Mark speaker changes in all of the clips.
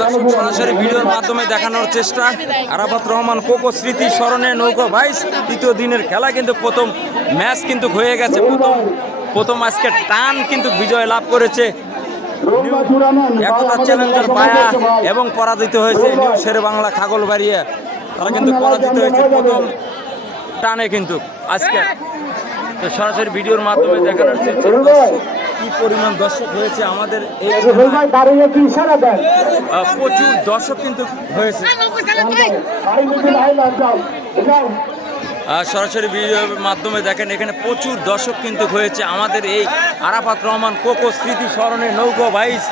Speaker 1: দর্শক, সরাসরি ভিডিওর মাধ্যমে দেখানোর চেষ্টা। আরাফাত রহমান, কোকো স্মৃতি স্মরণে নৌকো ভাইস তৃতীয় দিনের খেলা কিন্তু প্রথম ম্যাচ কিন্তু হয়ে গেছে। প্রথম প্রথম আজকে টান কিন্তু বিজয় লাভ করেছে। একতা চ্যালেঞ্জার বায়া এবং পরাজিত হয়েছে নিউ শেরে বাংলা খাগলবাড়িয়া তারা কিন্তু পরাজিত হয়েছে প্রথম টানে কিন্তু আজকে। তো সরাসরি ভিডিওর মাধ্যমে দেখানোর চেষ্টা কি পরিমাণ দর্শক হয়েছে আমাদের এই প্রচুর দর্শক কিন্তু হয়েছে। সরাসরি ভিডিওর মাধ্যমে দেখেন এখানে প্রচুর দর্শক কিন্তু হয়েছে আমাদের এই আরাফাত রহমান কোকো স্মৃতি স্মরণে নৌকো ভাইস।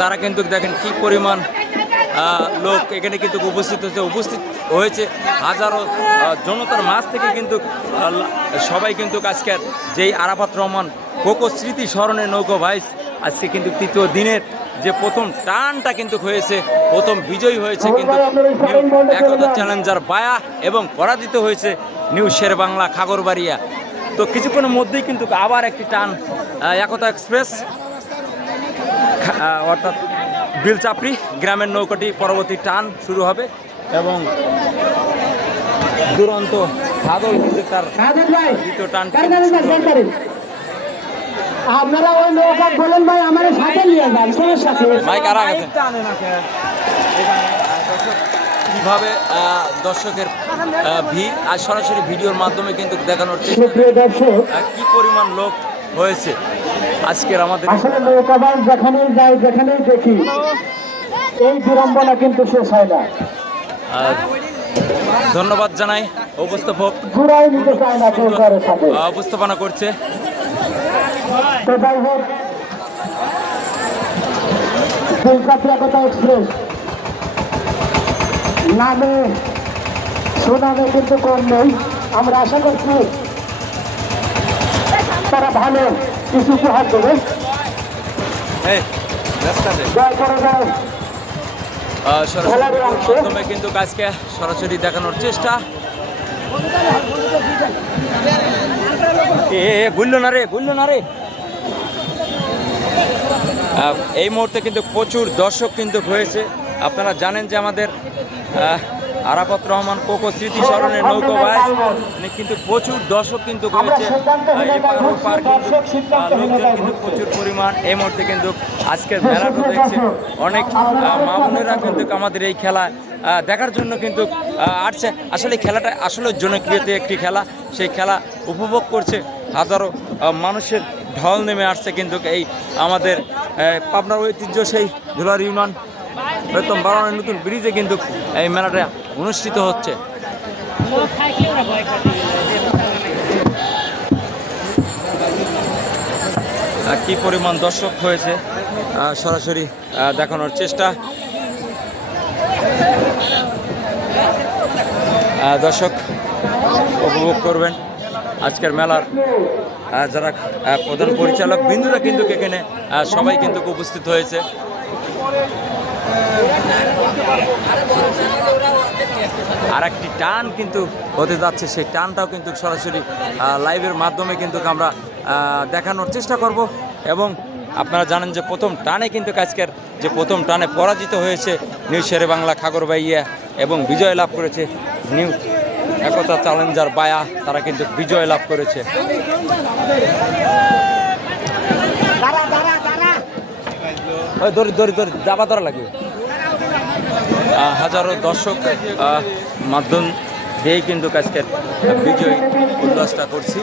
Speaker 1: তারা কিন্তু দেখেন কি পরিমাণ লোক এখানে কিন্তু উপস্থিত হয়েছে উপস্থিত হয়েছে হাজারো জনতার মাঝ থেকে কিন্তু সবাই কিন্তু আজকের যেই আরাফাত রহমান কোকো স্মৃতি স্মরণে নৌকো ভাইস আজকে কিন্তু তৃতীয় দিনের যে প্রথম টানটা কিন্তু হয়েছে প্রথম বিজয়ী হয়েছে কিন্তু একতা চ্যালেঞ্জার বায়া এবং পরাজিত হয়েছে নিউ শের বাংলা খাগরবাড়িয়া তো কিছুক্ষণের মধ্যেই কিন্তু আবার একটি টান একতা এক্সপ্রেস অর্থাৎ বিলচাপড়ি গ্রামের নৌকাটি পরবর্তী টান শুরু হবে এবং দুরন্ত হাদল কিন্তু তার দ্বিতীয় টান
Speaker 2: গাড়ি গাড়ি যান গাড়ি গাড়ি আপনারা ওই নৌকা বলেন ভাই আমার সাথে নিয়ে যান সমস্যা
Speaker 1: গেছে কীভাবে দর্শকের ভিড় আর সরাসরি ভিডিওর মাধ্যমে কিন্তু দেখানোর চেষ্টা কি পরিমাণ লোক হয়েছে। আজকের আমাদের
Speaker 2: আসলে নৌকা বাস যেখানেই যাই যেখানেই দেখি এই বিড়ম্বনা কিন্তু শেষ হয় না।
Speaker 1: আহ, ধন্যবাদ জানাই উপস্থাপক। উপস্থাপনা করছে।
Speaker 2: কলকাতা কথা এক্সপ্রেস। নামে সুনামে কিন্তু কম নেই। আমরা আশা করছি তারা ভালো। কিছু উপহার দেবে
Speaker 1: মাধ্যমে কিন্তু আজকে সরাসরি দেখানোর চেষ্টা। এ গুললো না রে গুললো না রে। এই মুহূর্তে কিন্তু প্রচুর দর্শক কিন্তু হয়েছে আপনারা জানেন যে আমাদের আরাফত রহমান কোকো স্মৃতি স্মরণের নৌকো বাইস কিন্তু প্রচুর দর্শক কিন্তু হয়েছে লোকজন কিন্তু প্রচুর পরিমাণ। এই মুহূর্তে কিন্তু আজকের মেলাটা দেখছে অনেক মা বোনেরা কিন্তু আমাদের এই খেলায় আহ, দেখার জন্য কিন্তু আসছে। আসলে খেলাটা আসলে জনপ্রিয়তে একটি খেলা। সেই খেলা উপভোগ করছে হাজারো মানুষের ঢল নেমে আসছে কিন্তু এই আমাদের পাবনার ঐতিহ্য সেই ধুলার ইউনিয়ন বেতন বাড়ানোর নতুন ব্রিজে কিন্তু এই মেলাটা অনুষ্ঠিত হচ্ছে। কি পরিমাণ দর্শক হয়েছে সরাসরি দেখানোর চেষ্টা। দর্শক, উপভোগ করবেন। আজকের মেলার যারা প্রধান পরিচালক বিন্দুরা কিন্তু এখানে সবাই কিন্তু উপস্থিত হয়েছে। আর একটি টান কিন্তু হতে যাচ্ছে, সেই টানটাও কিন্তু সরাসরি লাইভের মাধ্যমে কিন্তু আমরা দেখানোর চেষ্টা করব। এবং আপনারা জানেন যে প্রথম টানে কিন্তু আজকের যে প্রথম টানে পরাজিত হয়েছে নিউ শেরে বাংলা খাগরবাইয়া এবং বিজয় লাভ করেছে নিউ একতা চ্যালেঞ্জার বায়া, তারা কিন্তু বিজয় লাভ করেছে। ওই হাজারো দর্শক মাধ্যম দিয়েই কিন্তু আজকের বিজয় উল্লাসটা করছি।